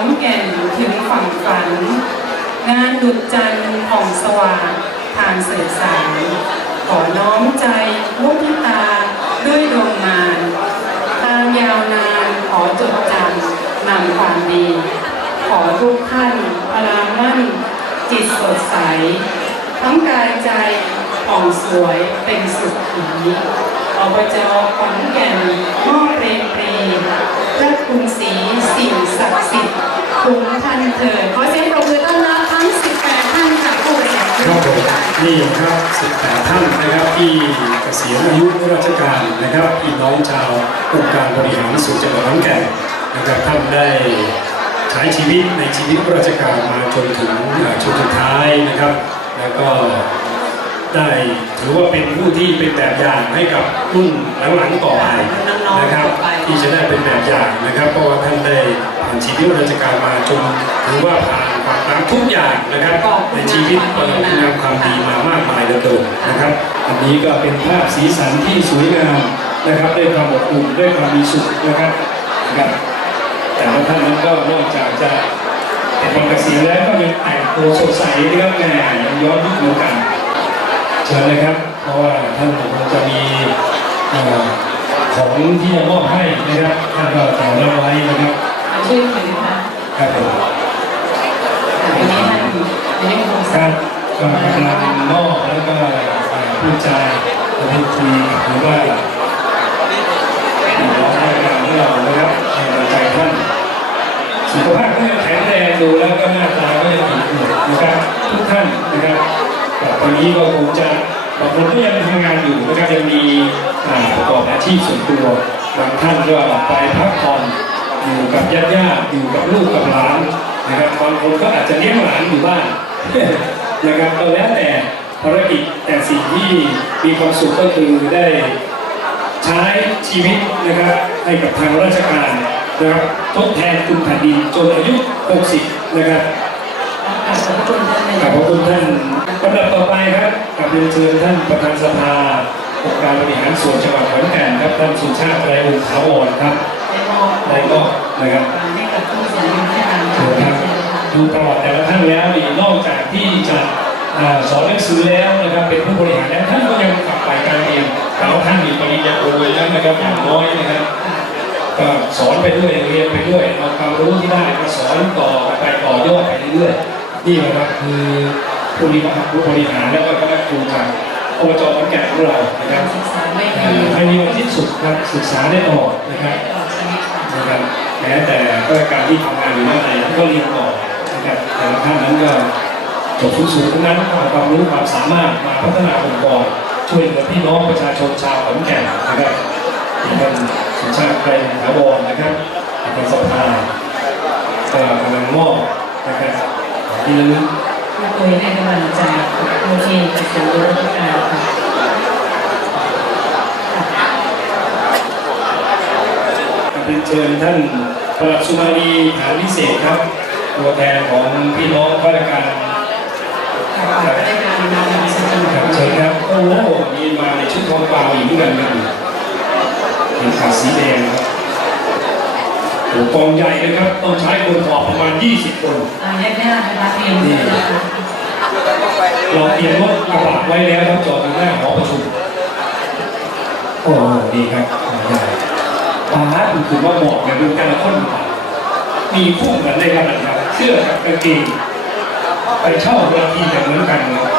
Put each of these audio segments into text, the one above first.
อนแก่นถึงฝั่งฝัน งานดุจจันทร์ผ่องสว่างทางเสดสายขอน้อมใจมุทิตาด้วยดวงมานทางยาวนานขอจดจำนำความดี ขอทุกท่านพลามั่น จิตสดใส ทั้งกายใจผ่องสวยเป็นสุขีอบจขอนแก่นมอบเพลงปรีพระคุณศรีสิ่งศักดิ์สิทธิ์ คุ้มท่านเถิดขอเสียงปรบมือต้อนรับทั้ง 18 ท่านจากผู้บริหารครับผมนี่ครับ18ท่านนะครับที่เกษียณอายุราชการนะครับพี่น้องชาวองค์การบริหารส่วนจังหวัดขอนแก่นนะครับท่านได้ใช้ชีวิตในชีวิตราชการมาจนถึงเอ่อช่วงสุดท้ายนะครับ แล้วก็ได้ถือว่าเป็นผู้ที่เป็นแบบอย่างให้กับรุ่นหลังๆต่อไปนะครับ ที่จะได้เป็นแบบอย่างนะครับ เพราะว่าท่านได้ ผ่านชีวิตราชการมาจนถือว่าผ่านความรักทุกอย่างนะครับในชีวิตเปิดคุณงามความดีมามากมายเหลือเกินนะครับอันนี้ก็เป็นภาพสีสันที่สวยงามนะครับด้วยความอบอุ่นด้วยความมีสุขนะครับนะครับแต่ท่านนั้นก็นอกจากจะเป็นวันเกษียณแล้วก็ยังแต่งตัวสดใสนะครับแหม่ยังย้อนยุคเหมือนกันเชิญเลยครับ เพราะว่าท่านคงจะมีของที่จะมอบให้นะครับท่านก็แต่งรับไว้นะครับ ชื่อถือค่ะครับผมวันนี้ท่านไม่ได้คงคทรารับบก็กำลังมอบแล้วก็เอ่อพูดจาพูดคุยหรือว่าร้องให้การของเรานะครับให้กำลังใจท่านสุขภาพก็ยังแข็งแรงดูแล้วก็หน้าตาก็ยังดีอยู่นะครับทุกท่านนะครับแต่ตอนนี้ก็คงจะบางคนก็ยังทำงานอยู่นะครับยังมีอ่าประกอบอาชีพส่วนตัวบางท่านก็ไปพักผ่อน อยู่กับญาติญาติๆอยู่กับลูกกับหลานนะครับบางคนก็อาจจะเลี้ยงหลานอยู่บ้านนะครับก็แล้วแต่ภารกิจแต่สิ่งที่มีความสุขก็คือได้ใช้ชีวิตนะครับให้กับทางราชการนะครับทดแทนคุณแผ่นดินจนอายุ 60 นะครับขอบคุณท่านขอบกพระคุณท่านลำดับต่อไปครับกับเรียนเชิญท่านประธานสภาองค์การบริหารส่วนจังหวัดขอนแก่นครับท่านสุชาติไรองค์ถาวรครับ อบได้ก็นะครับให้กับผู้เสียชีวิตที่การเชิญครับดูประวัติแต่ละท่านแล้วนี่นอกจากที่จะสอนหนังสือแล้วนะครับเป็นผู้บริหารแล้วท่านก็ยังขับฝ่ายการเองแล้วท่านมีปริญญาโทแล้วนะครับอย่างน้อยนะครับก็สอนไปด้วยเรียนไปด้วยเอาความรู้ที่ได้มาสอนต่อไปต่อยอดไปเรื่อยๆนี่แหละครับคือผู้บริหารผู้บริหารแล้วก็คณะครูจากอบจขอนแก่นของเรานะครับให้มีวันที่สุดครับศึกษาได้ตลอดนะครับ นะครับแม้แต่ก็การที่ทำงานอยู่ด้านในก็เรียนต่อนะครับแต่ละท่านนั้นก็จบสูงๆทั้งนั้นเอาความรู้ความสามารถมาพัฒนาองค์กรช่วยเหลือพี่น้องประชาชนชาวขอนแก่นนะครับที่ท่านสุชาติไกรถาวรนะครับประธานสภาก็กำลังมอบนะครับที่ระลึกผู้คุยให้กำลังใจผู้ที่เกษียณอายุราชการค่ะ เรียนเชิญท่านประหลัดสุมาลีฐานวิเศษครับ ตัวแทนของพี่น้องข้าราชการค่ะได้การนำมาสนับสครับนุเชิญนครับโอ้โหนี่มาในชุดทองเปล่าอีกเหมือนกันครับเป็นขาสีแดงครับโอ้กองใหญ่เลยครับ ต้องใช้คนถอดประมาณ 20 คนอ่าแยกหน้านะคะเตรียมเลยนะคะเราเตรียมรถกระบะไว้แล้วครับจอดอยู่หน้าหอประชุมโอ้ดีครับ กองใหญ่ปาร์ตคือว่าเหมาะกับดูการละคนมีคู่กันเลยครับนะครับเสื้อกับกางเกงไปเช่าเวทีแบบเหมือนกันเลย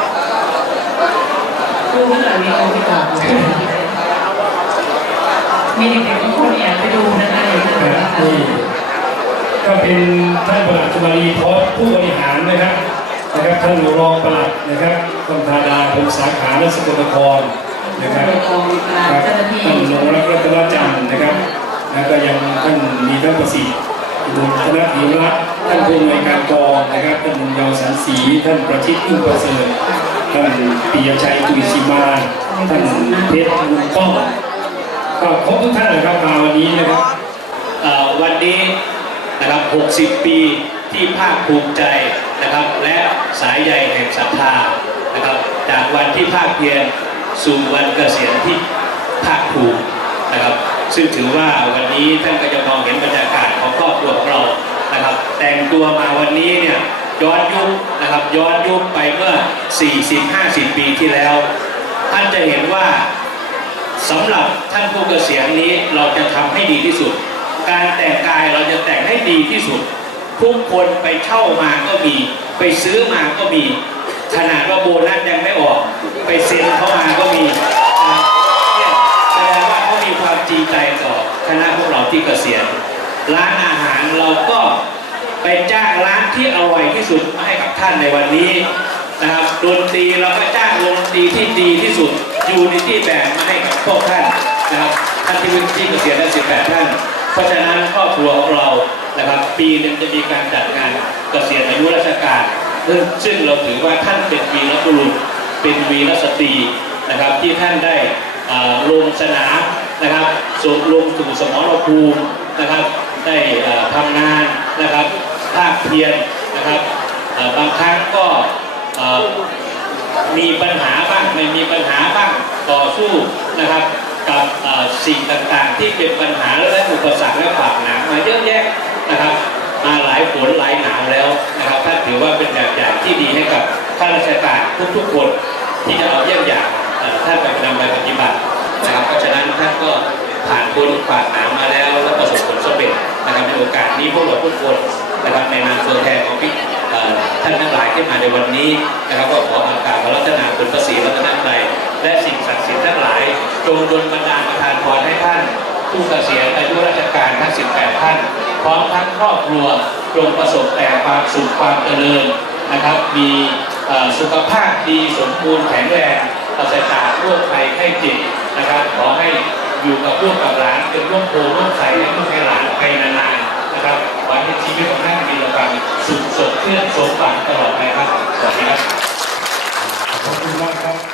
ดูข้างหลังมีโอไปต่อมีเด็กๆทุกคนแอยากไปดูนะคะเดี๋ยวท่านนะนะคคะรับนี่ก็เป็นท่านประหลัดจุมารีพอผู้บริหารนะครับนะครับท่านรองประหลัดนะครับท่านธาดาพงศาขาและสกลนครนะครับกองการครับเจ้าหน้าที่ท่านนงรักรัตนจันทร์นะครับ แล้วก็ยังท่านมีท่านประสิทธิ์บุญธนธีรัตท่านผู้อำนวยการกองนะครับท่านบุญยาวสันศรีท่านประชิตอึ้งประเสริฐท่านปิยชัยจุยชิมาท่านเพชรบุญป้องก็ครบทุกท่านเลยครับมาวันนี้นะครับวันนี้นะครับ 60 ปีที่ภาคภูมิใจนะครับ และสายใยแห่งศรัทธานะครับ จากวันที่ภาคเพียรสู่วันเกษียณที่ภาคภูมินะครับ ซึ่งถือว่าวันนี้ท่านก็จะมองเห็นบรรยากาศของครอบครัวเรานะครับ แต่งตัวมาวันนี้เนี่ยย้อนยุคนะครับย้อนยุคไปเมื่อ 40-50 ปีที่แล้ว ท่านจะเห็นว่าสำหรับท่านผู้เกษียณนี้เราจะทำให้ดีที่สุด การแต่งกายเราจะแต่งให้ดีที่สุด ทุกคนไปเช่ามาก็มี ไปซื้อมาก็มี ขนาดว่าโบนัสยังไม่ออก ไปเซ็นเข้ามาก็มีนะครับเนี่ยแสดงว่าเขา มีความจริงใจต่อคณะพวกเราที่เกษียณร้านอาหารเราก็ไปจ้างร้านที่อร่อยที่สุดมาให้กับท่านในวันนี้นะครับดนตรีเราก็จ้างวงดนตรีที่ดีที่สุดยูนิตี้แบนมาให้กับพวกท่านนะครับท่านที่ที่เกษียณได้18ท่าน เพราะฉะนั้นครอบครัวของเรานะครับ ปีนึงจะมีการจัดงานเกษียณอายุราชการซึ่งเราถือว่าท่านเป็นวีรบุรุษเป็นวีรสตรีนะครับที่ท่านได้อ่าลงสนาม นะครับส่งลงสู่สมรภูมินะครับ ได้ทำงานนะครับภาคเพียรนะครับบางครั้งก็มีปัญหาบ้างไม่มีปัญหาบ้างต่อสู้นะครับกับสิ่งต่างๆ ที่เป็นปัญหาและอุปสรรคและปากหนังมาเยอะแยะนะครับมาหลายฝนหลายหนาวแล้วนะครับท่านถือว่าเป็นแบบอย่างที่ดีให้กับข้าราชการทุกๆคนที่จะเอาเยี่ยงอย่างเอ่อท่านไปนำไปปฏิบัตินะครับ เพราะฉะนั้นท่านก็ ผ่านพ้นากหนามาแล้วและประสบผลสำเร็จนะครับในโอกาสนี้พวกเราทุกคนนะครับในนามตัวแทนของพี่ท่านทั้งหลายที่มาในวันนี้นะครับก็ขออากาศรัตนาคุณพระศรีรัตนตรัยและสิ่งศักดิ์สิทธิ์ทั้งหลายจงดลบันดาลประทานพรให้ท่านผู้เกษียณอายุราชการทั้ง 18 ท่าน พร้อมทั้งครอบครัวจงประสบแต่ความสุขความเจริญนะครับ มีสุขภาพดีสมบูรณ์แข็งแรงปราศจากโรคภัยไข้เจ็บนะครับขอ อยู่กับลูกกับหลานเป็นร่มโพร่มใสให้ลูกให้หลานไปนานๆนะครับวันที่ชีวิตของท่านมีความสุขสดเชื่นสมบัติตลอดไปครับสวัสดีครับขอบคุณมากครับ